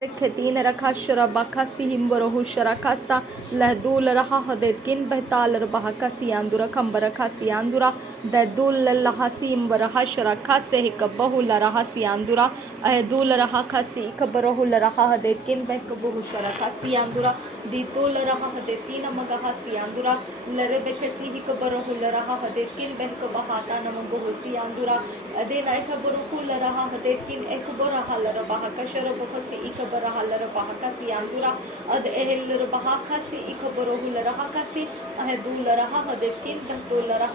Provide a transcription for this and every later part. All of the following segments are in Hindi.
Ketin raka bakasi himborohu sharakasa lahdul raha hadetkin behtal bahakasi andura kambarakasi andura dadul lahasi imbaraha sharakase hikabahu larahasi andura ahdul raha kasi ikabarahu laraha hadetkin behkabahu sharakasi andura ditul raha hadetin magahasi andura larebekasi hikabarahu laraha hadetkin behkabahata namagohusi andura adena ikabaruhu laraha hadetkin ekubaraha larabaha sharabakasi ikabarahalara bahakasi andura ad ehellera bahakasi ikabarohulara hakasi ahedulara hadetkin behdulara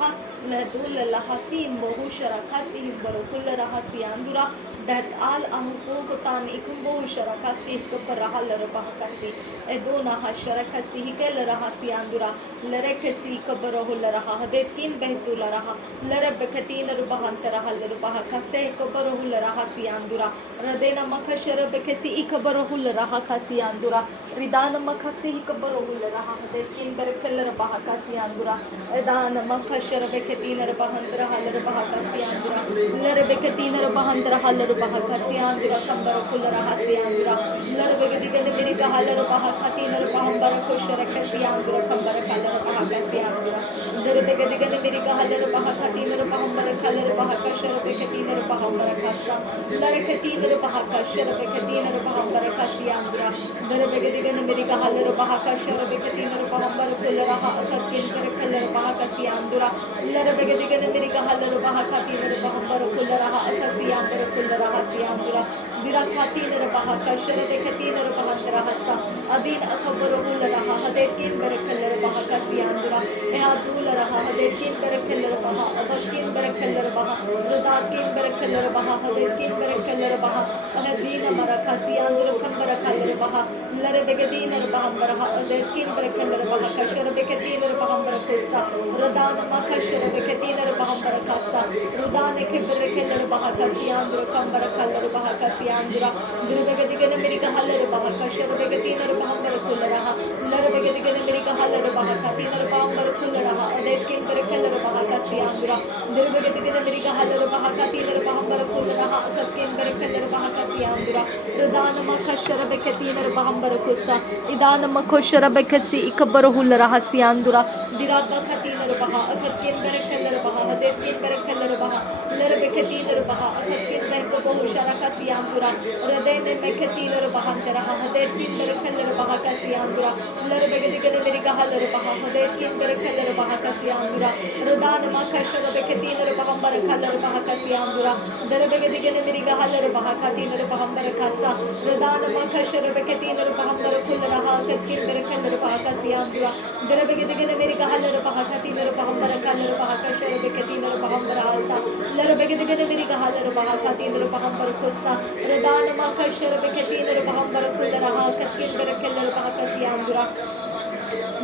lahdulara hasi imbohushara kasi imbarohulara hasi andura that al anupogotan ikumbohushara kasi ikabarahalara bahakasi edona hasharakasi hikelara hasi andura larekasi ikabarohulara hadetkin behdulara larebekatina bahantara halara bahakase ikabarohulara hasi andura radena makashara bekasi ikabarohul raha kasi andura ridana makasi ikabarohul raha hadetkin berekeller bahakasi andura edana makashara bekatina bahantara halar bahakasi andura lere bekatina bahantara halar bahakasi andura kambarohul raha si andura lere begadigal merika halar bahakatina bahambara koshara kasi andura kambara kalar bahakasi andura lere begadigal merika halar bahakatina bahambara kalar bahakashara bekatina bahambara kasa lere katina bahakashara bekatina bahambara kasi andura lere begadigal merika halar bahakashara bekatina bahambara kulara hakatkin berekeller bahakasi andura lere begadigal merika halar bahakatina bahambara kulara hakasi andura kulara hasi andura dirakatina bahakashara bekatina bahantara hasa adin akabarohul raha hadetkin berekeller bahakasi andura ehadul raha hadetkin berekeller baha abadkin berekeller baha rudatkin berekeller baha hadetkin berekeller baha ahadina marakasi andura kambara kaller baha lere begadina bahambara azeskin berekeller baha kashara bekatina bahambara kussa rudana makashara bekatina bahambara kassa rudane ke berekeller baha kasi andura kambara kaller baha kasi andura dirbegadigana merika haller baha kashara bekatina bahambara kullaraha lere begadigana merika haller baha katina bahambara kullaraha adetkin berekeller baha kasi andura dirbegadigana merika haller baha katina bahambara kullaraha adetkin berekeller baha kasi andura rudana makashara bekatina bahambara kussa idana makoshara bekasi ikabarohul rahasi andura dirabba katina baha adetkin berekeller baha adetkin berekeller baha lere bekatina baha adetkin berkabahu sharakasi andura radene mekatina bahantara hadetkin berekeller baha kasi andura lere begadigana merika haller baha hadetkin berekeller baha kasi andura rudana makashara bekatina bahambara kaller baha kasi andura dere begadigana merika haller baha katina bahambara kasa rudana makashara bekatina bahambara kullaraha adetkin berekeller baha kasi andura dere begadigana merika haller baha katina bahambara kaller baha kashara bekatina bahambara hasa lere begadigana merika haller baha katina bahambara kussa rudana makashara bekatina bahambara kullaraha adetkin berekeller baha kasi andura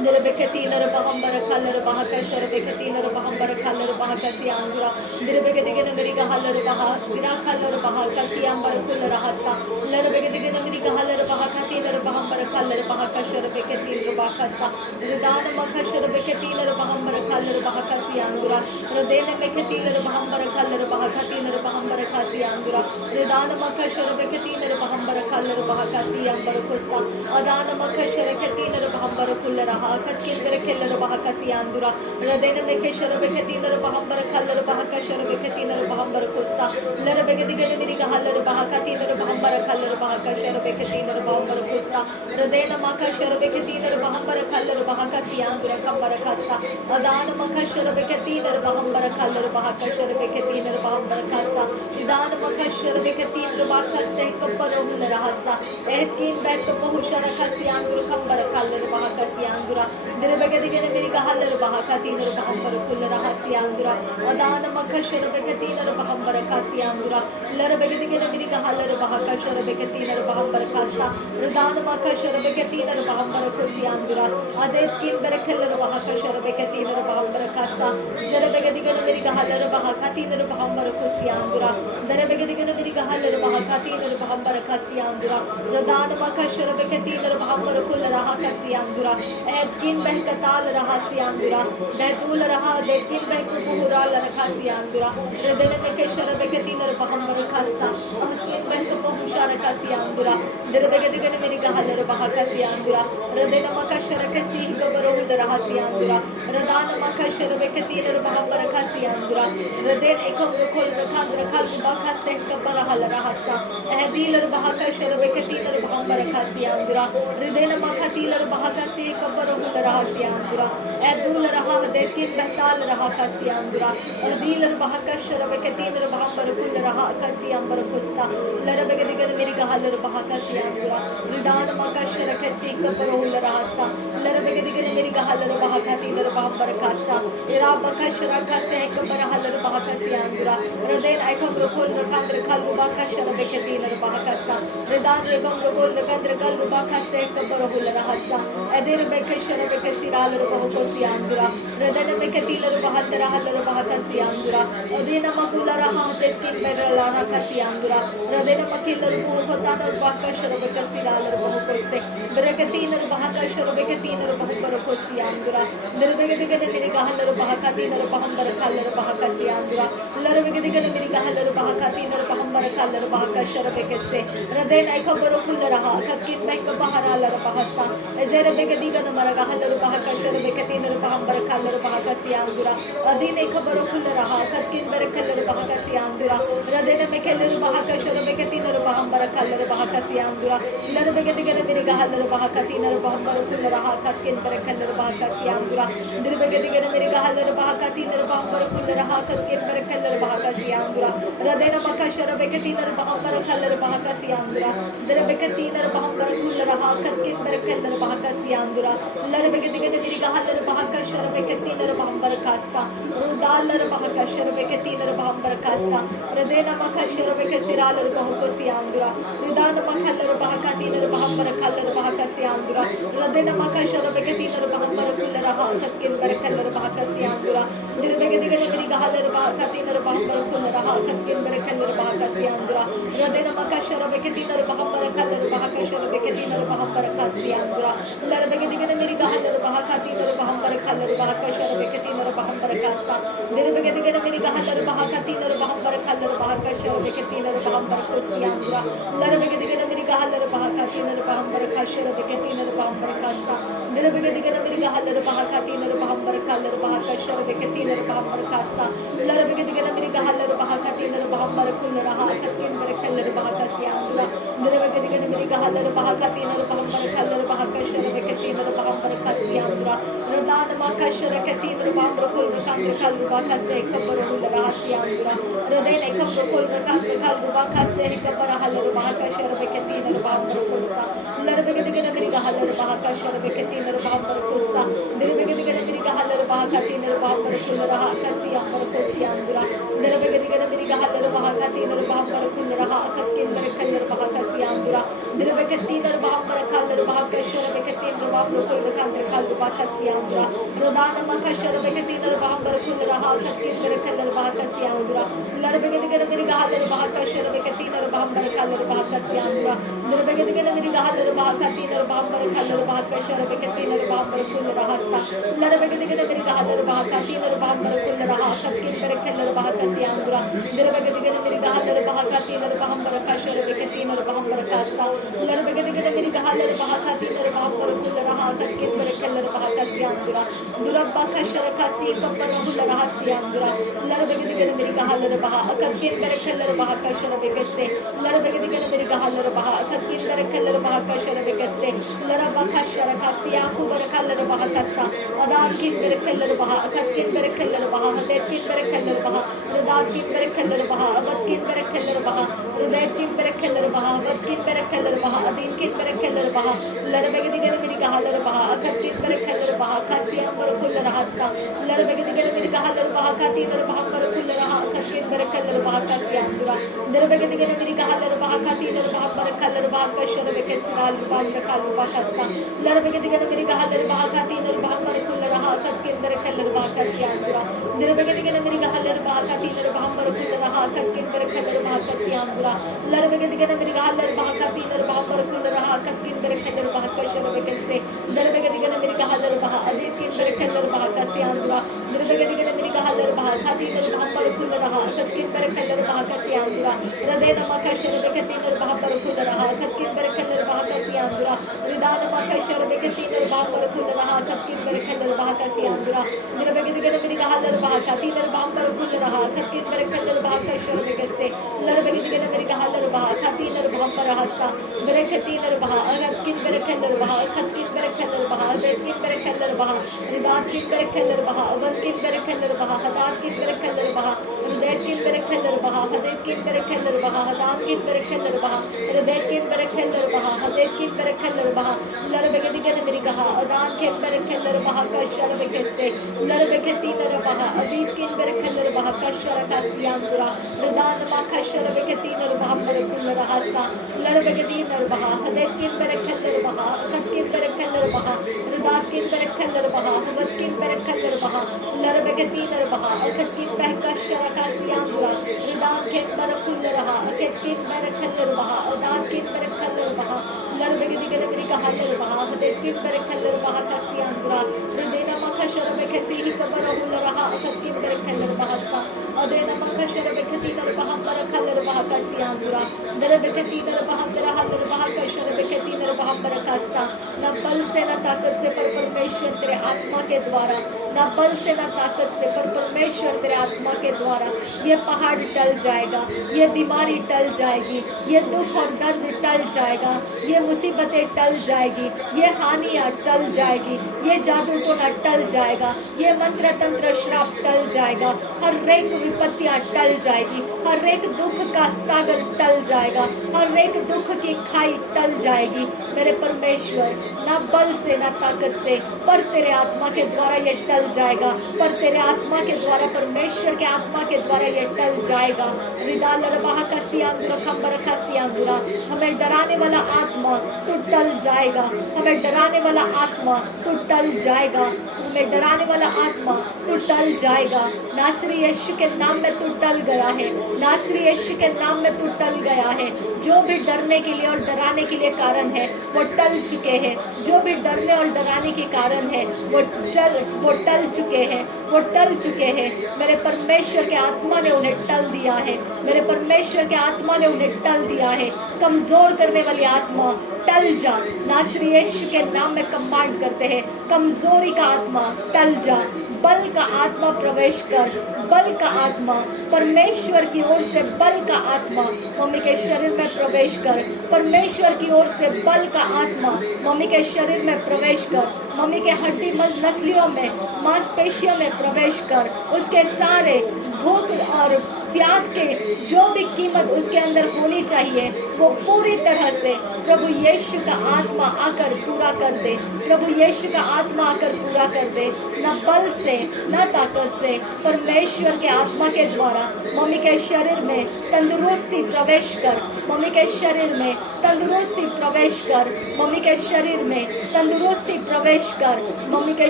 dere bekatina bahambara kaller baha kashara bekatina bahambara kaller baha kasi andura dere begadigana merika haller baha dira kaller baha kasi ambara kullaraha hasa lere begadigana merika haller baha katina bahambara kaller baha kashara bekatina baha kasa rudana makashara bekatina bahambara kaller baha kasi andura radena mekatina bahambara kaller baha katina bahambara kasi andura rudana makashara bekatina bahambara kaller baha kasi ambara kussa adana makashara katina bahambara kullaraha akatkin berekeller baha kasi andura radena mekeshara bekatina bahambara kaller baha kashara bekatina bahambara kussa lere begadigana merika haller baha katina bahambara kaller baha kashara bekatina bahambara kussa radena makashara bekatina bahambara kaller baha kasi andura kambara kassa adana makashara bekatina bahambara kaller baha kashara bekatina bahambara kassa idana makashara bekatina baha kassa kabarohul rahasa etkin berkabahu shara kasi andura kambara kaller baha kasi andura dere begadigana merika haller baha katina bahambara kullaraha hasi andura adana makashara bekatina bahambara kasi andura lere begadigana merika haller baha kashara bekatina bahambara kassa rudana makashara bekatina bahambara kusi andura adetkin berekeller baha kashara bekatina bahambara kassa zere begadigana merika haller baha katina bahambara kusi andura dere begadigana merika haller baha katina bahambara kasiandura Radan makashara bekatina bahambar kul raha kasiandura Edkin behkatal raha siandura Detul raha dekin behkuhura la kasiandura Radana mekashara bekatina bahambar kasa Edkin behkuhusha kasiandura Dirabegadigan merigahalar baha kasiandura Radana makashara kasi kabarul raha siandura Radana makashara bekatina bahambar kasiandura Raden ekam kul rakandra kal baka se kabarahal rahasa Ehdilar baha kashara bekatina bahambar kasiandura Radana makatilar baha kasi kabarul raha siandura Edul raha dekin behtal raha kasiandura Adilar baha kashara bekatina bahambar kul raha kasiambar kussa Larabegadigan merigahalar baha kasiandura Radana makashara kasi kabarul rahasa Larabegadigan merigahalar baha katilar bahambar kasa Irabakashara kasi kabarahal baha kasiandura Raden aikam rukul rakandra kal baka shara bekatina baha kasa Radan regam rukul rakandra kal baka se kabarul rahasa Edir bekashara bekasiral baha kasiandura Radan bekatina baha tarahal baha kasiandura Adina magula raha dekin berala kasiandura Raden makilar buh kotana baka shara bekasiral baha kose Berakatina baha kashara bekatina baha kasiandura Dirbegadigan merigahalar baha katina baha barakalar baha kasiandura Larabegadigan merigahalar baha katina baha barakalar baha kashara bekase Raden aikabaro kullaraha kakin beka baharalar bahasa Ezera begadigan maragahalar baha kashara bekatina baha barakalar baha kasiandura Adin aikabaro kullaraha kakin berakalar baha kasiandura Raden mekelar baha kashara bekatina baha barakalar baha kasiandura Larabegadigan merigahalar baha katina baha barakullaraha kakin berakalar baha kasiandura Dirbegadigan merigahalar baha katina baha barakullaraha kakin berakalar baha kasiandura Radena makashara bekatina baha barakalar baha kasiandura Dirbegadigan baha barakullaraha kakin berakalar baha kasiandura Larabegadigan merigahalar baha kashara bekatina baha barakasa Rudalar baha kashara bekatina baha barakasa Radena makashara bekasiral baha kasiandura Rudana makalar baha katina baha barakalar baha kasiandura Radena makashara bekatina baha barakullaraha kakin berakalar baha kasiandura Dirbegadigan merigahalar baha katina baha barakullaraha kakin berakalar baha kasiandura Radena makashara bekatina baha barakalar baha kashara bekatina baha barakasiandura Larabegadigan merigahalar baha katina baha barakalar baha kashara bekatina baha barakasa Dirbegadigan merigahalar baha katina baha barakalar baha kashara bekatina baha barakasiandura Larabegadigan merigahalar baha katina baha barakashara bekatina baha barakasa Dirbegadigan merigahalar baha katina baha barakalar baha kashara bekatina baha barakasa Larabegadigan merigahalar baha katina baha barakullaraha katin berakalar baha kasiandura Dirbegadigan merigahalar baha katina baha barakalar baha kashara bekatina baha barakasiandura Radana makashara katina baha barakul rakandra kal baha se kabarul rahasiandura Radena ekam rukul rakandra kal baha se kabarahal baha kashara bekatina baha barakussa Larabegadigan merigahalar baha kashara bekatina baha barakussa Dirbegadigan merigahalar baha katina baha barakullaraha kasiambar kasiandura Dirbegadigan merigahalar baha katina baha barakullaraha kakin berakalar baha kasiandura Dirbegadigan baha barakalar baha kashara bekatina baha barakul rakandra kal baha kasiandura Radana makashara bekatina baha barakullaraha kakin berakalar baha kasiandura Larabegadigan merigahalar baha kashara bekatina baha barakalar baha kasiandura Dirbegadigan merigahalar baha katina baha barakalar baha kashara bekatina baha barakullaraha sa Larabegadigan merigahalar baha katina baha barakullaraha kakin berakalar baha kasiandura Dirbegadigan merigahalar baha katina baha barakashara bekatina baha barakasa Larabegadigan merigahalar baha katina baha barakullaraha kakin berakalar baha kasiandura Durabba kashara kasi kabarahul rahasiandura Larabegadigan merigahalar baha kakin berakalar baha kashara bekase Larabegadigan merigahalar baha kakin berakalar baha kashara bekase Larabba kashara kasi aku berakalar baha kasa Adan kin berakalar baha kakin berakalar baha hadet kin berakalar baha Rudat kin berakalar baha abad kin berakalar baha Rudat kin berakalar baha abad kin berakalar baha Adin kin berakalar keller baha larabege digene miri gahalar baha akhatin ber keller baha khasiam ber kull rahasa larabege digene miri gahalar baha khatin ber baha ber kull raha akhatin ber keller baha khasiam dura larabege digene miri gahalar baha khatin ber baha ber keller baha kashar be kesinal baha ber kalu baha khasa larabege digene miri gahalar baha khatin ber baha ber kull raha akhatin ber keller baha khasiam dura larabege digene miri gahalar baha khatin ber baha ber kull raha akhatin ber keller baha khasiam dura larabege digene miri gahalar baha khatin ber baha ber kull raha akhatin ber keller baha kashar be kesse larabege digene miri gahalar baha adit ber keller baha khasiam dura larabege digene miri gahalar baha khatin ber baha ber kull raha akhatin ber keller baha khasiam dura radena ma kashar be khatin ber baha ber kull raha akhatin ber keller baha khasiam dura ridana ma kashar be khatin ber baha ber kull raha akhatin ber keller baha khasiam dura larabege digene miri gahalar baha khatin ber baha ber kull raha akhatin ber keller baha kashar be kesse larabege digene miri gahalar baha khatin ber baha ber hasa ber khatin ber baha akhatin ber keller baha akhatin ber keller baha adit ber keller baha ridat ber keller baha avan ber keller baha hadat ber keller baha ridat ber keller baha hadat ber keller baha hadat ber keller baha ridat ber keller baha hadat ber keller baha larabege digene miri gaha adan ber keller baha kashar be kesse larabege ber baha adit ber keller baha kashar kasiam dura ridan ma kashar be ber baha ber kull rahasa larabege ber baha hadat ber keller baha akhatin ber keller baha ridat ber keller baha hadat ber keller baha larabege ber baha akhatin ber kashar kasiam dura ridan ber kull raha akhatin ber keller baha adan ber keller baha larabege digene miri gahalar baha hadat ber keller baha kasiam dura ridena ma kashar be kesse hi kabar kull raha akhatin ber keller baha sa adena ma kashar be khatin ber baha ber keller baha kasiam dura larabege ber baha halar baha kashar be khatin ber baha ber kasa ना बल से ना ताकत से पर परमेश्वर तेरे आत्मा के द्वारा ना बल से ना ताकत से पर परमेश्वर तेरे आत्मा के द्वारा ये पहाड़ टल जाएगा ये बीमारी टल जाएगी ये दुख और दर्द टल जाएगा ये मुसीबतें टल जाएगी ये हानियाँ टल जाएगी ये जादू टोना टल जाएगा ये मंत्र तंत्र श्राप टल जाएगा हर एक विपत्तियाँ टल जाएगी हर एक दुख का सागर टल जाएगा हर एक दुख की खाई टल जाएगी मेरे परमेश्वर ना बल से ना ताकत से पर तेरे आत्मा के द्वारा ये टल जाएगा पर तेरे आत्मा के द्वारा परमेश्वर के आत्मा के द्वारा ये टल जाएगा रिदाल रबाह का सियांदुरा खंबर का सियांदुरा हमें डराने वाला आत्मा तो टल जाएगा हमें डराने वाला आत्मा तो टल जाएगा हमें डराने वाला आत्मा तो टल जाएगा नासरी यीशु के नाम में तू टल गया है नासरी यीशु के नाम में तू टल गया है जो भी डरने के लिए और डराने के लिए कारण है वो टल चुके हैं जो भी डरने और डराने के कारण है वो टल चुके हैं वो टल चुके हैं मेरे परमेश्वर के आत्मा ने उन्हें टल दिया है मेरे परमेश्वर के आत्मा ने उन्हें टल दिया है कमजोर करने वाली आत्मा टल जा नासरी यीशु के नाम में कमांड करते हैं कमजोरी का आत्मा टल जा बल का आत्मा प्रवेश कर बल का आत्मा परमेश्वर की ओर से बल का आत्मा मम्मी के शरीर में प्रवेश कर परमेश्वर की ओर से बल का आत्मा मम्मी के शरीर में प्रवेश कर मम्मी के हड्डी नस्लियों में मांसपेशियों में प्रवेश कर उसके सारे भूख और प्यास के जो भी कीमत उसके अंदर होनी चाहिए वो पूरी तरह से प्रभु यीशु का आत्मा आकर पूरा कर दे प्रभु यीशु का आत्मा आकर पूरा कर दे न बल से न ताकत से परमेश्वर के आत्मा के द्वारा मम्मी के शरीर में तंदुरुस्ती प्रवेश कर मम्मी के शरीर में तंदुरुस्ती प्रवेश कर मम्मी के शरीर में तंदुरुस्ती प्रवेश कर मम्मी के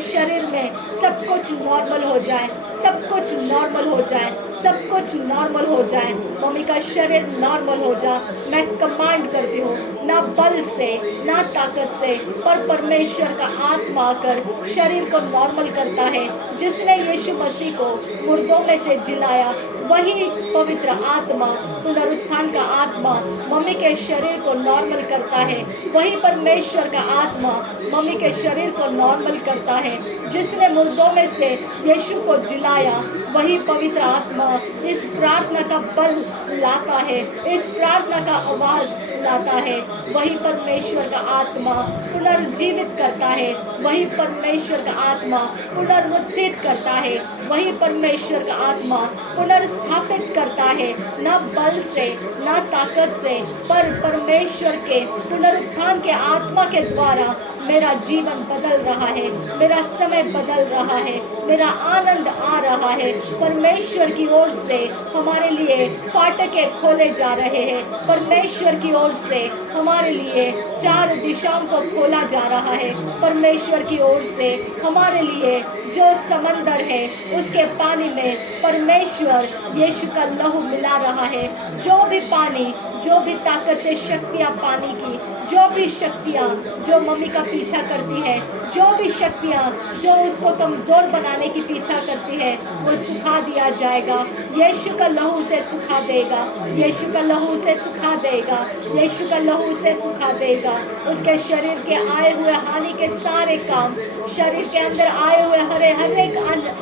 शरीर में सब कुछ नॉर्मल हो जाए सब कुछ नॉर्मल हो जाए सब कुछ नॉर्मल हो जाए मम्मी का शरीर नॉर्मल हो जा मैं कमांड करती हूँ ना बल से ना ताकत से पर परमेश्वर का आत्मा आकर शरीर को नॉर्मल करता है जिसने यीशु मसीह को मुर्दों में से जिलाया वही पवित्र आत्मा पुनरुत्थान का आत्मा मम्मी के शरीर को नॉर्मल करता है वही परमेश्वर का आत्मा मम्मी के शरीर को नॉर्मल करता है जिसने मुर्दों में से यीशु को जिलाया वही पवित्र आत्मा इस प्रार्थना का बल लाता है इस प्रार्थना का आवाज लाता है, वही परमेश्वर का आत्मा पुनर्जीवित करता है, वही परमेश्वर का आत्मा पुनरुत्थित करता है, वही परमेश्वर का आत्मा पुनर्स्थापित करता है, न बल से न ताकत से, पर परमेश्वर के पुनरुत्थान के आत्मा के द्वारा मेरा जीवन बदल रहा है, मेरा समय बदल रहा है, मेरा आनंद आ रहा है। परमेश्वर की ओर से हमारे लिए फाटकें खोले जा रहे हैं, परमेश्वर की ओर से हमारे लिए 4 दिशाओं को खोला जा रहा है, परमेश्वर की ओर से हमारे लिए जो समंदर है उसके पानी में परमेश्वर यीशु का लहू मिला रहा है। जो भी पानी, जो भी ताकतें, शक्तियाँ पानी की, जो भी शक्तियाँ जो मम्मी का पीछा करती है, जो भी शक्तियाँ जो उसको कमज़ोर बनाने की पीछा करती है, वो सुखा दिया जाएगा। यीशु का लहू से सुखा देगा, यीशु का लहू से सुखा देगा, यीशु का लहू से सुखा देगा। उसके शरीर के आए हुए हानि के सारे काम, शरीर के अंदर आए हुए हर एक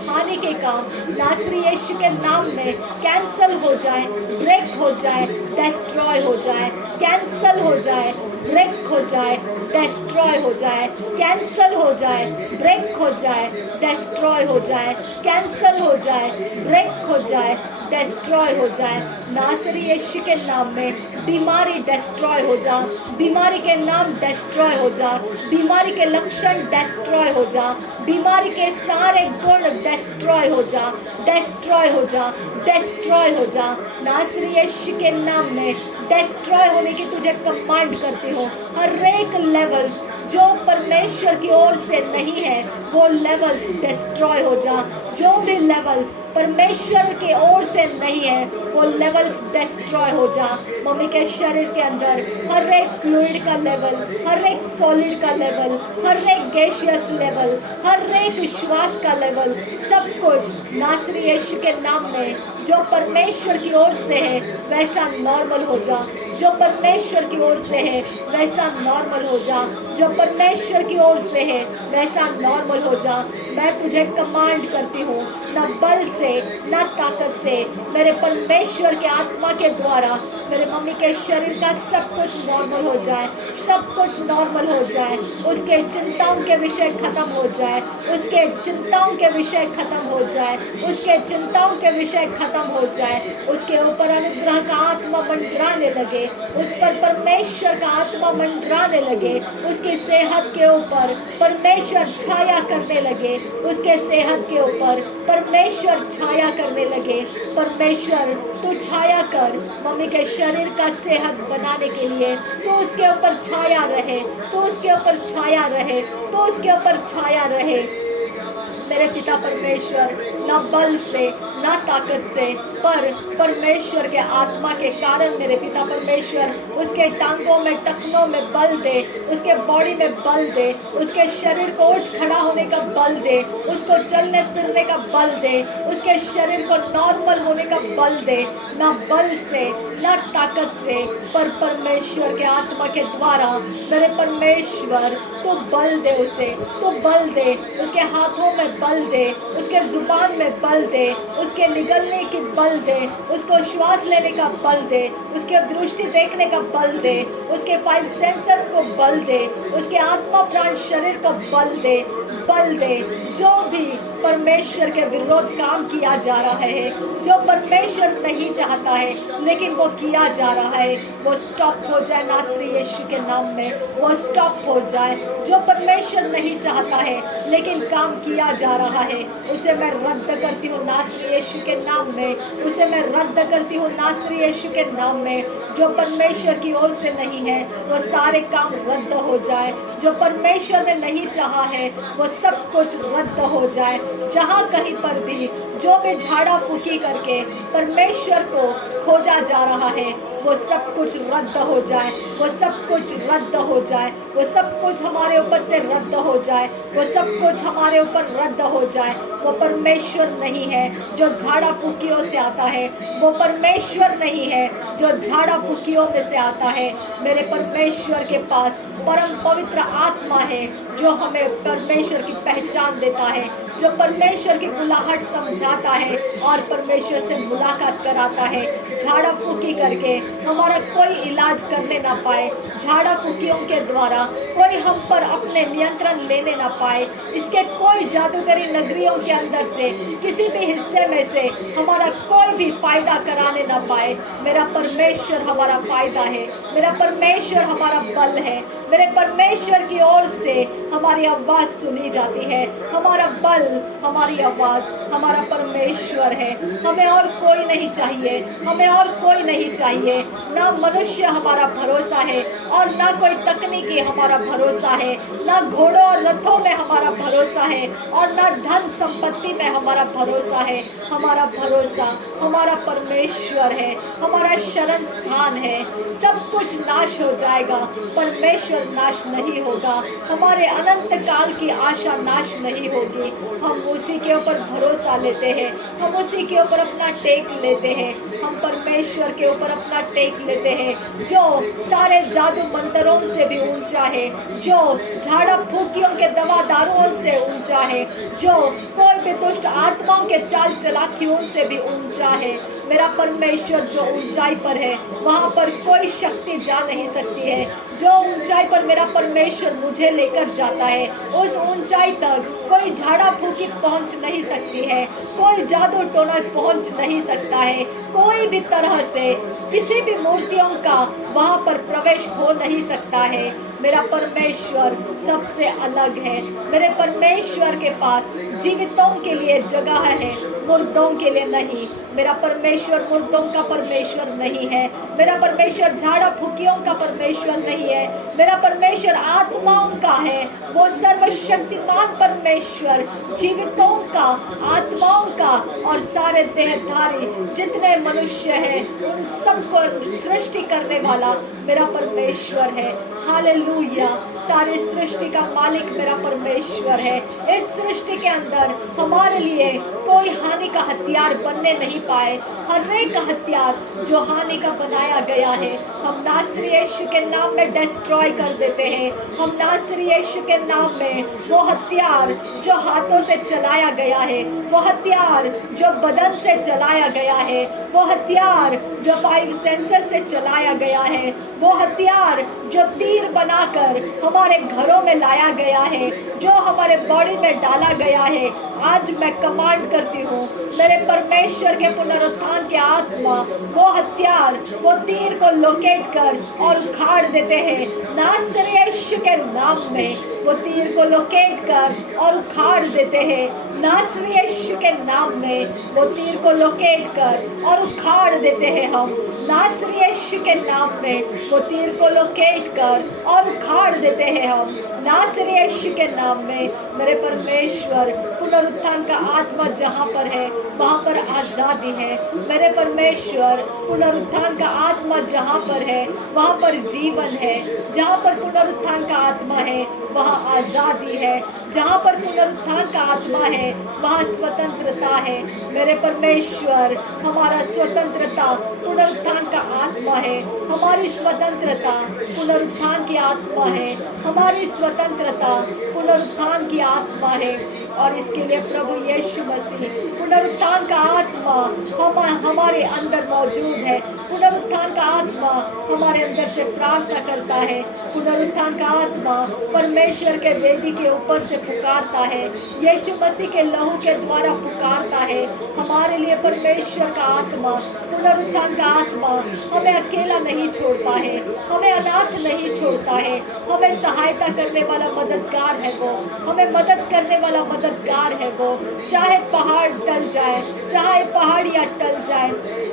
हानि के काम नासरी यीशु के नाम में कैंसल हो जाए, ब्रेक हो जाए, डिस्ट्रॉय हो जाए, कैंसल हो जाए, ब्रेक हो जाए, डिस्ट्रॉय हो जाए, कैंसल हो जाए, ब्रेक हो जाए, डिस्ट्रॉय हो जाए, कैंसल हो जाए, ब्रेक हो जाए, डिस्ट्रॉय हो जाए। नासरी यीशु के नाम में बीमारी डिस्ट्रॉय हो जा, बीमारी के नाम डिस्ट्रॉय हो जा, बीमारी के लक्षण डिस्ट्रॉय हो जा, बीमारी के सारे गुण डिस्ट्रॉय हो जा, डिस्ट्रॉय हो जा, डिस्ट्रॉय हो जा। नासरी यीशु के नाम में डिस्ट्रॉय होने की तुझे कमांड करती हूँ। हर एक लेवल्स जो परमेश्वर की ओर से नहीं है वो लेवल्स डिस्ट्रॉय हो जा। जो भी लेवल्स परमेश्वर की ओर से नहीं है वो लेवल्स डिस्ट्रॉय हो जा। मम्मी के शरीर के अंदर हर एक फ्लूइड का लेवल, हर एक सॉलिड का लेवल, हर एक गैसियस लेवल, हर एक विश्वास का लेवल, सब कुछ नासरी यीशु के नाम में जो परमेश्वर की ओर से है वैसा नॉर्मल हो जा। जो परमेश्वर की ओर से है वैसा नॉर्मल हो जा, जो परमेश्वर की ओर से है वैसा नॉर्मल हो जा। मैं तुझे कमांड करती हूँ, न बल से न ताकत से, मेरे परमेश्वर के आत्मा के द्वारा मेरे मम्मी के शरीर का सब कुछ नॉर्मल हो जाए, सब कुछ नॉर्मल हो जाए। उसके चिंताओं के विषय खत्म हो जाए, उसके चिंताओं के विषय खत्म हो जाए, उसके चिंताओं के विषय खत्म हो जाए। उसके ऊपर अनुग्रह का आत्मा मंडराने लगे, उस पर परमेश्वर का आत्मा मंडराने लगे। उसकी सेहत के ऊपर परमेश्वर छाया करने लगे, उसके सेहत के ऊपर परमेश्वर छाया करने लगे। परमेश्वर तू छाया कर मम्मी के शरीर का सेहत बनाने के लिए, तो उसके ऊपर छाया रहे, तो उसके ऊपर छाया रहे, तो उसके ऊपर छाया रहे। मेरे पिता परमेश्वर न बल से न ताकत से, पर परमेश्वर के आत्मा के कारण मेरे पिता परमेश्वर उसके टांगों में, टखनों में बल दे, उसके बॉडी में बल दे, उसके शरीर को उठ खड़ा होने का बल दे, उसको चलने फिरने का बल दे, उसके शरीर को नॉर्मल होने का बल दे। न बल से न ताकत से, पर परमेश्वर के आत्मा के द्वारा मेरे परमेश्वर तो बल दे उसे, तो बल दे, उसके हाथों में बल दे, उसके जुबान में बल दे, उसके निगलने की बल दे, उसको श्वास लेने का बल दे, उसके दृष्टि देखने का बल दे, उसके 5 सेंसेस को बल दे, उसके आत्मा प्राण शरीर को बल दे, बल दे। जो भी परमेश्वर के विरोध काम किया जा रहा है, जो परमेश्वर नहीं चाहता है लेकिन वो किया जा रहा है, वो स्टॉप हो जाए नासरी यीशु के नाम में, वो स्टॉप हो जाए। जो परमेश्वर नहीं चाहता है लेकिन काम किया जा रहा है, उसे मैं रद्द करती हूँ नासरी यीशु के नाम में, उसे मैं रद्द करती हूँ नासरी यीशु के नाम में। जो परमेश्वर की ओर से नहीं है वो सारे काम रद्द हो जाए, जो परमेश्वर ने नहीं चाहा है वो सब कुछ रद्द हो जाए। जहाँ कहीं पर भी जो भी झाड़ा फूकी करके परमेश्वर को खोजा जा रहा है वो सब कुछ रद्द हो जाए, वो सब कुछ रद्द हो जाए, वो सब कुछ हमारे ऊपर से रद्द हो जाए, वो सब कुछ हमारे ऊपर रद्द हो जाए। वो परमेश्वर नहीं है जो झाड़ा फूकियों से आता है, वो परमेश्वर नहीं है जो झाड़ा फूकियों में से आता है। मेरे परमेश्वर के पास परम पवित्र आत्मा है जो हमें परमेश्वर की पहचान देता है, जो परमेश्वर की बुलाहट समझाता है और परमेश्वर से मुलाकात कराता है। झाड़ा फूकी करके हमारा कोई इलाज करने ना पाए, झाड़ा फूकियों के द्वारा कोई हम पर अपने नियंत्रण लेने ना पाए, इसके कोई जादूगरी नगरियों के अंदर से किसी भी हिस्से में से हमारा कोई भी फायदा कराने ना पाए। मेरा परमेश्वर हमारा फायदा है, मेरा परमेश्वर हमारा बल है, मेरे परमेश्वर की ओर से हमारी आवाज़ सुनी जाती है। हमारा बल, हमारी आवाज़, हमारा परमेश्वर है। हमें और कोई नहीं चाहिए, हमें और कोई नहीं चाहिए। ना मनुष्य हमारा भरोसा है और ना कोई तकनीकी हमारा भरोसा है, ना घोड़ों और रथों में हमारा भरोसा है और ना धन संपत्ति में हमारा भरोसा है। हमारा भरोसा हमारा परमेश्वर है, हमारा शरण स्थान है। सब कुछ नाश हो जाएगा, परमेश्वर नाश नहीं होगा। हमारे अनंत काल की आशा नाश नहीं होगी। हम उसी के ऊपर भरोसा लेते हैं, हम उसी के ऊपर अपना टेक लेते हैं, हम परमेश्वर के ऊपर अपना टेक लेते हैं, जो सारे जादू मंत्रों से भी ऊंचा है, जो झाड़ा फूकियों के दवादारों से ऊंचा है, जो कोई भी दुष्ट आत्माओं के चाल चलाकियों से भी ऊंचा है। मेरा परमेश्वर जो ऊंचाई पर है वहाँ पर कोई शक्ति जा नहीं सकती है। जो ऊंचाई पर मेरा परमेश्वर मुझे लेकर जाता है उस ऊंचाई तक कोई झाड़ा फूकी पहुँच नहीं सकती है, कोई जादू टोना पहुँच नहीं सकता है, कोई भी तरह से किसी भी मूर्तियों का वहाँ पर प्रवेश हो नहीं सकता है। मेरा परमेश्वर सबसे अलग है। मेरे परमेश्वर के पास जीवितों के लिए जगह है, मुर्दों के लिए नहीं। मेरा परमेश्वर मुर्दों का परमेश्वर नहीं है, मेरा परमेश्वर झाड़ा फूकियों का परमेश्वर नहीं है, मेरा परमेश्वर आत्माओं का है। वो सर्वशक्तिमान परमेश्वर जीवितों का, आत्माओं का और सारे देहधारी जितने मनुष्य हैं उन सबको सृष्टि करने वाला मेरा परमेश्वर है। हालेलुया। सारी सृष्टि का मालिक मेरा परमेश्वर है। इस सृष्टि के अंदर हमारे लिए कोई हानि का हथियार बनने नहीं पाए। हर एक हथियार जो हानि का बनाया गया है हम नासरी यीशु के नाम में डिस्ट्रॉय कर देते हैं। हम नासरी यीशु के नाम में वो हथियार जो हाथों से चलाया गया है, वो हथियार जो बदन से चलाया गया है, वो हथियार जो 5 सेंसेस से चलाया गया है, वो हथियार जो तीर बनाकर हमारे घरों में लाया गया है, जो हमारे बॉडी में डाला गया है, आज मैं कमांड करती हूँ मेरे परमेश्वर के पुनरुत्थान के आत्मा वो हथियार, वो तीर को लोकेट कर और उखाड़ देते हैं। नासरी यीशु के नाम में वो तीर को लोकेट कर और उखाड़ देते हैं। नासरी यीशु के नाम में वो तीर को लोकेट कर और उखाड़ देते हैं। हम नासरी यीशु के नाम में वो तीर को लोकेट कर और उखाड़ देते हैं। हम नासरी यीशु के नाम में मेरे परमेश्वर पुनरुत्थान का आत्मा जहाँ पर है वहाँ पर आज़ादी है। मेरे परमेश्वर पुनरुत्थान का आत्मा जहाँ पर है वहाँ पर जीवन है। जहाँ पर पुनरुत्थान का आत्मा है वहाँ आज़ादी है। जहाँ पर पुनरुत्थान का आत्मा है वहाँ स्वतंत्रता है। मेरे परमेश्वर हमारा स्वतंत्रता पुनरुत्थान का आत्मा है। हमारी स्वतंत्रता पुनरुत्थान की आत्मा है। हमारी स्वतंत्रता पुनरुत्थान की आत्मा है। और इसके लिए प्रभु यीशु मसीह पुनरुत्थान का आत्मा हमारे अंदर मौजूद है। पुनरुत्थान का आत्मा हमारे अंदर से प्रार्थना करता है। पुनरुत्थान का आत्मा परमेश्वर के वेदी के ऊपर से पुकारता है, यीशु मसीह के लहू के द्वारा पुकारता है। हमारे लिए परमेश्वर का आत्मा, पुनरुत्थान का आत्मा हमें अकेला नहीं छोड़ता है, हमें अनाथ नहीं छोड़ता है। हमें सहायता करने वाला मददगार है वो, हमें मदद करने वाला मददगार है वो। चाहे पहाड़ टल जाए, चाहे पहाड़ियाँ टल जाए,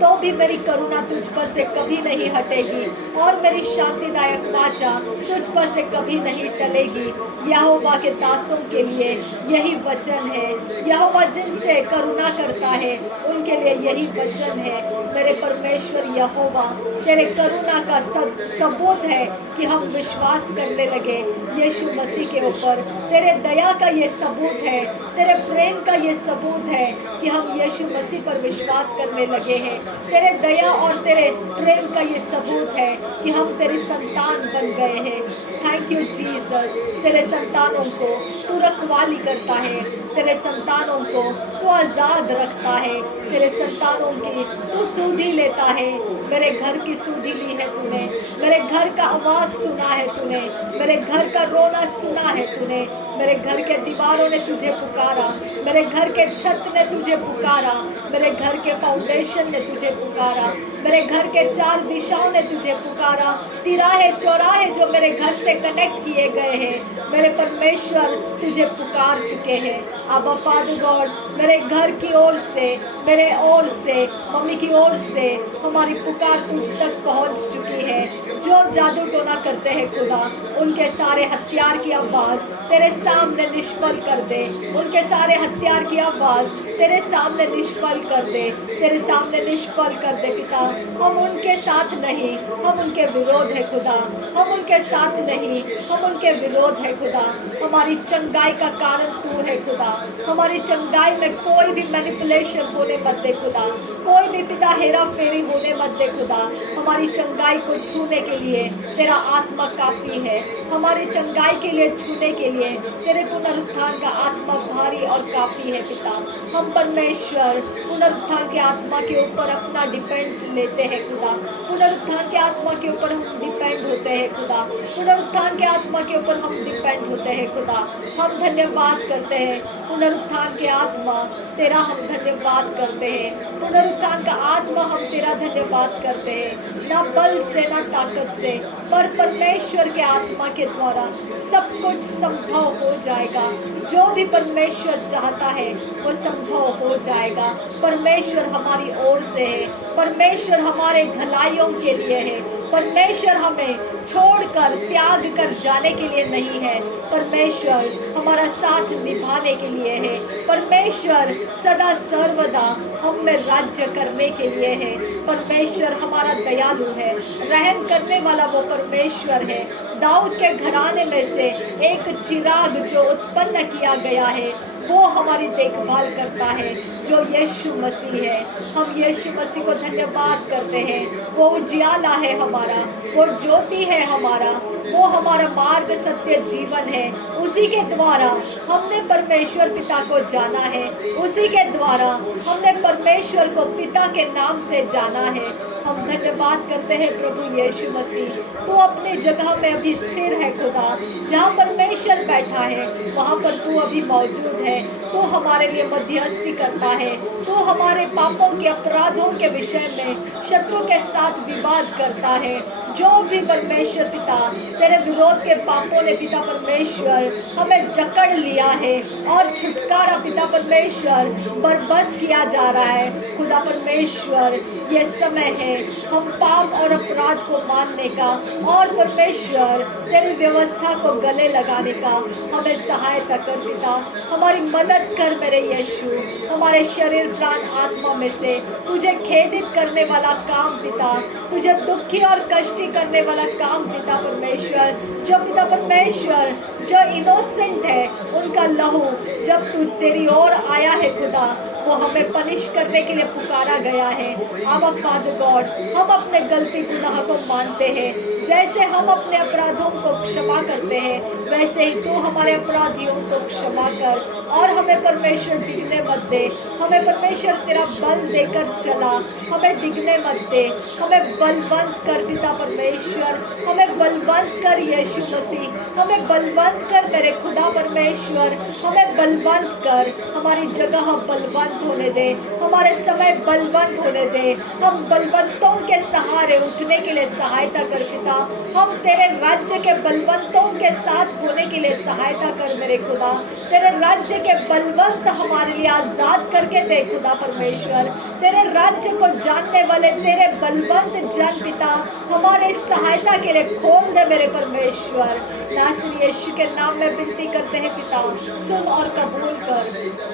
तो भी मेरी करुणा तुझ पर से कभी नहीं हटेगी और मेरी शांतिदायक वाचा तुझ पर से कभी नहीं टलेगी। यहोवा के दासों के लिए यही वचन है। यहोवा जिनसे करुणा करता है उनके लिए यही वचन है। मेरे परमेश्वर यहोवा तेरे करुणा का सबूत है कि हम विश्वास करने लगे यीशु मसीह के ऊपर। तेरे दया का ये सबूत है, तेरे प्रेम का ये सबूत है कि हम यीशु मसीह पर विश्वास करने लगे हैं। तेरे दया और तेरे प्रेम का ये सबूत है कि हम तेरी संतान बन गए हैं। Thank you Jesus. तेरे संतानों को तू रखवाली करता है, तेरे संतानों को तू आज़ाद रखता है, तेरे संतानों की तू सूधी लेता है। मेरे घर की सूधी ली है तूने, मेरे घर का आवाज़ सुना है तूने, मेरे घर का रोना सुना है तूने, मेरे घर के दीवारों ने तुझे पुकारा, मेरे घर के छत ने तुझे पुकारा, मेरे घर के फाउंडेशन ने तुझे पुकारा, मेरे घर के चार दिशाओं ने तुझे पुकारा। तिराहे चौराहे जो मेरे घर से कनेक्ट किए गए हैं, मेरे परमेश्वर तुझे पुकार चुके हैं। अब फादर गॉड, मेरे घर की ओर से, मेरे ओर से, मम्मी की ओर से हमारी पुकार तुझ तक पहुंच चुकी है। जो जादू टोना करते हैं खुदा, उनके सारे हथियार की आवाज़ तेरे सामने निष्फल कर दे, उनके सारे हथियार की आवाज़ तेरे सामने निष्फल कर दे, तेरे सामने निष्फल कर दे पिता। हम उनके साथ नहीं, हम उनके विरोध है खुदा, हम उनके साथ नहीं, हम उनके विरोध है खुदा। हमारी चंगाई का कारण तू है खुदा, हमारी चंगाई में कोई भी मैनिपुलेशन होने मत दे खुदा, कोई भी पिता हेरा फेरी होने मत दे खुदा। हमारी चंगाई को छूने के लिए तेरा आत्मा काफ़ी है, हमारी चंगाई के लिए छूने के लिए तेरे पुनरुत्थान का आत्मा भारी और काफ़ी है पिता। हम परमेश्वर पुनरुत्थान के आत्मा के ऊपर अपना डिपेंड लेते हैं खुदा, पुनरुत्थान के आत्मा के ऊपर हम डिपेंड होते हैं खुदा, पुनरुत्थान के आत्मा के ऊपर हम डिपेंड होते हैं खुदा। हम धन्यवाद करते हैं पुनरुत्थान के आत्मा, तेरा हम धन्यवाद करते हैं पुनरुत्थान का आत्मा, हम तेरा धन्यवाद करते हैं। ना बल से ना ताकत से, पर परमेश्वर के आत्मा के द्वारा सब कुछ संभव हो जाएगा। जो भी परमेश्वर चाहता है वो संभव हो जाएगा। परमेश्वर हमारी ओर से है, परमेश्वर हमारे भलाइयों के लिए है, परमेश्वर हमें छोड़कर त्याग कर जाने के लिए नहीं है, परमेश्वर हमारा साथ निभाने के लिए है, परमेश्वर सदा सर्वदा हम में राज्य करने के लिए है। परमेश्वर हमारा दयालु है, रहम करने वाला वो परमेश्वर है। दाऊद के घराने में से एक चिराग जो उत्पन्न किया गया है वो हमारी देखभाल करता है, जो यीशु मसीह है। हम यीशु मसीह को धन्यवाद करते हैं, वो उजियाला है हमारा, वो ज्योति है हमारा, वो हमारा मार्ग सत्य जीवन है। उसी के द्वारा हमने परमेश्वर पिता को जाना है, उसी के द्वारा हमने परमेश्वर को पिता के नाम से जाना है। हम धन्यवाद करते हैं प्रभु यीशु मसीह, तू अपनी जगह में अभी स्थिर है खुदा, जहाँ परमेश्वर बैठा है वहाँ पर तू अभी मौजूद है। तू हमारे लिए मध्यस्थी करता है, तू हमारे पापों के अपराधों के विषय में शत्रु के साथ विवाद करता है। जो भी परमेश्वर पिता तेरे विरोध के पापों ने पिता परमेश्वर हमें जकड़ लिया है और छुटकारा पिता परमेश्वर बर्बस किया जा रहा है। खुदा परमेश्वर ये समय है हम पाप और अपराध को मानने का और परमेश्वर तेरी व्यवस्था को गले लगाने का हमें सहायता कर पिता, हमारी मदद कर मेरे यीशु। हमारे शरीर प्राण आत्मा में से तुझे खेदित करने वाला काम पिता, तुझे दुखी और कष्टी करने वाला काम पिता परमेश्वर, जो पिता परमेश्वर जो इनोसेंट है उनका लहू जब तू तेरी ओर आया है खुदा, वो हमें पनिश करने के लिए पुकारा गया है। आबा फादर गॉड, हम अपने गलती गुनाह को मानते हैं, जैसे हम अपने अपराधों को क्षमा करते हैं वैसे ही तू हमारे अपराधियों को क्षमा कर और हमें परमेश्वर डिगने मत दे। हमें परमेश्वर तेरा बल देकर चला, हमें डिगने मत दे, हमें बलवंत कर पिता परमेश्वर, हमें बलवंत कर यीशु मसीह, हमें बलवंत कर मेरे खुदा परमेश्वर, हमें बलवंत कर, हमारी जगह बलवंत होने दे, हमारे समय बलवंत होने दे। हम बलवंतों के सहारे उठने के लिए सहायता कर पिता, हम तेरे राज्य के बलवंतों के साथ होने के लिए सहायता कर मेरे खुदा। तेरे राज्य के बलवंत हमारे लिए आज़ाद करके दे खुदा परमेश्वर, तेरे राज्य को जानने वाले तेरे बलवंत जन पिता हमारे सहायता के लिए खोल दे मेरे परमेश्वर। नासरी यीशु के नाम में विनती करते हैं पिता, सुन और कबूल कर।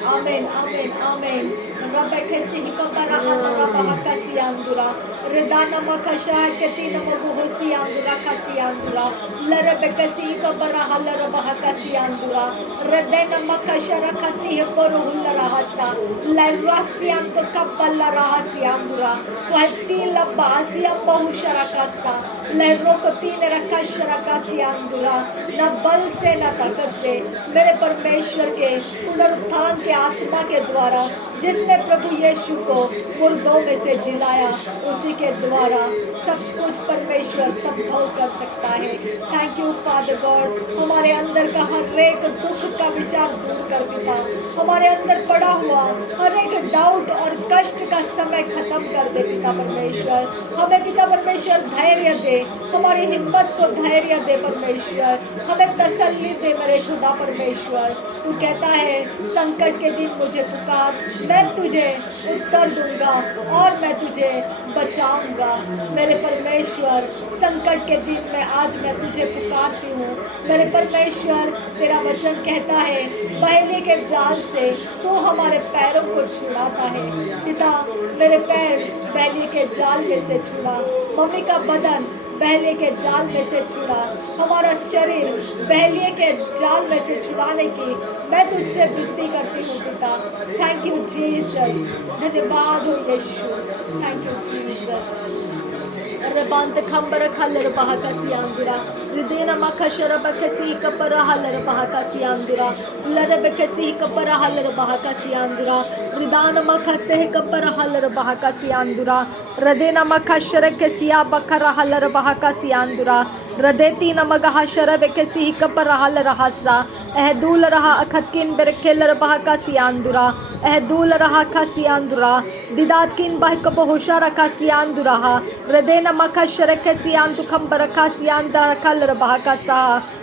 आमीन आमीन आमीन। रब कैसी हिकबरा रब कैसी आंदुरा रिदाना मखशा के तीन मगुसी आंदुरा कैसी आंदुरा लरब कैसी हिकबरा हल रब कैसी आंदुरा रदेना मखशा कैसी बरुहुल रहसा लरसियान तो कबल रहसी आंदुरा वहती लबासिया बहुशरा कसा लहरों को तीन रखा शराकासी आंदुरा, न बल से न ताकत से, मेरे परमेश्वर के पुनरुत्थान के आत्मा के द्वारा जिसने प्रभु यीशु को मुर्दों में से जिलाया, उसी के द्वारा सब कुछ परमेश्वर संभव कर सकता है। थैंक यू फादर गॉड, हमारे अंदर का हर एक दुख का विचार दूर कर पिता, हमारे अंदर पड़ा हुआ हर एक डाउट और कष्ट का समय खत्म कर दे पिता परमेश्वर। हमें पिता परमेश्वर धैर्य दे, हमारी हिम्मत को धैर्य दे परमेश्वर, हमें तसल्ली दे मेरे खुदा परमेश्वर। तू कहता है संकट के दिन मुझे पुकार, मैं तुझे उत्तर दूंगा और मैं तुझे बचाऊंगा। मेरे परमेश्वर संकट के दिन में आज मैं तुझे पुकारती हूँ। मेरे परमेश्वर तेरा वचन कहता है पहले के जाल से तू हमारे पैरों को छुड़ाता है। पिता मेरे पैर पहले के जाल में से छुड़ा, मम्मी का बदन पहले के जाल में से छुड़ा, हमारा शरीर पहले के जाल में से छुड़ाने की मैं तुझसे विनती करती हूँ पिता। थैंक यू जीसस, धन्यवाद हो यीशु, thank you Jesus. रबांत खंबर खलर बहकसी आंदुरा, रिदेना मखशर बकसी Kapoor huller बहकसी आंदुरा, लर बकसी कपर हलर बहकसी आंदुरा, रिदान मखसे कपर हलर बहकसी आंदुरा, रदेना मखशर कसिया बकर हलर बहकसी आंदुरा, रदेती नमगह शरब कसी कपर हलर हसा, एहदूल रहा अखतकिन बरकेलर बहकसी आंदुरा, एहदूल रहा खसी आंदुरा, दिदातकिन बहक बहुशर खसी आंदुरा, रदेना मखशर कसी आंतु खंबर खसी आंदर कलर बहकसा,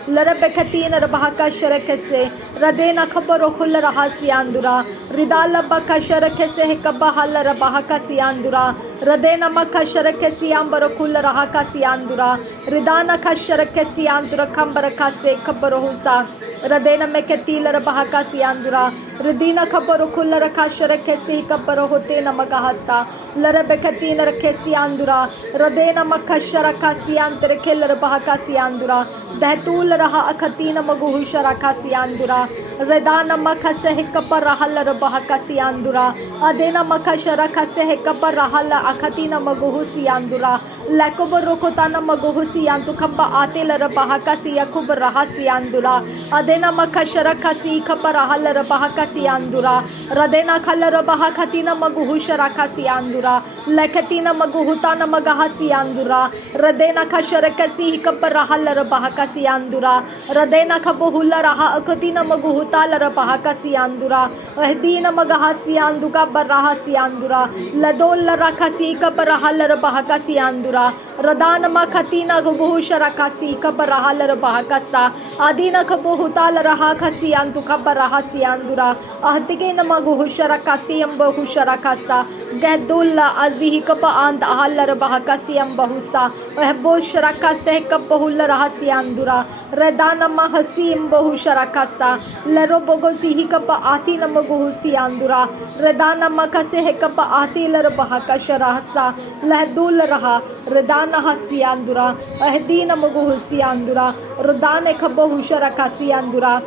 लरब खतीन रबहका शरक से, रदेना खबर खुल रहा सियांदुरा, रिदाल बका शरक से कबहल रबहका सियांदुरा, रदेना मखा शरक सियांबर खुल रहा का सियांदुरा, रिदाना खशरक सियांदुरा खंबर का से खबर हुसा, रदेना में के तीलर बहका सियांदुरा, रिदीना खबर खुल रखा शरक से कबर होते नमका हसा, लरब खतीन रखे सियांदुरा, रदेना मखा शरका सियांतर खेलर बहका सियांदुरा, दहतूल रहा अखतीन मगुहु शरका सियांदुरा, रदाना मखा से कबर रहल बहका सियांदुरा, अदेना मखा शरका से कबर रहल अखतीन मगुहु सियांदुरा, लकबर रोकोताना मगुहु सियांतु खब्बा आते लर बहका सियाकुब रहा सियांदुरा, अदेना मखा शरका सी खबर रहल बहका सियांदुरा, रदेना खलर बहकतीन मगुहु शरका सियांदुरा, लखतीन मगुहुताना मगहा सियांदुरा, रदेना खशरका सी कबर रहल बहका सियांदुरा, रदेना खबहुल रहा अखतीन मगुहुताल बहका सियांदुरा, अहदीन मगहा सियांदुका बरहा सियांदुरा, लदोल रखा सी कबर रहल बहका सियांदुरा, रदान मखतीन गबहु शरका सी कबर रहल बहका सा, आदीन खबहुताल रहा खसियांतु खबर रहा सियांदुरा, अहतिके नमगुहु शरका सियम बहु शरका सा, गहदुल्ला अजीह कब आंद आहल बहका सियम बहुसा, वहबो शरका से कब बहुल रहा सियांदुरा, रदान महसीम बहु शरका सा, लरो बगो सिही कब आती नमगुहु सियांदुरा, रदान मखसे कब आती लर बहका शरासा, लहदुल रहा रदान हसियांदुरा, अहदीन मगुहु सियांदुरा, रदान खबहु शरका सियांदुरा,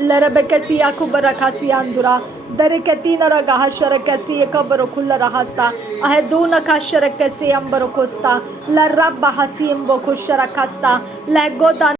लरबकसिया खुबर खसियांदुरा, दरकतीन रगह शरकसी कबर खुल रहसा, अहदून का शरकसी अंबर कोस्ता, लरब हसीम बो खुशरकसा, लहगोदा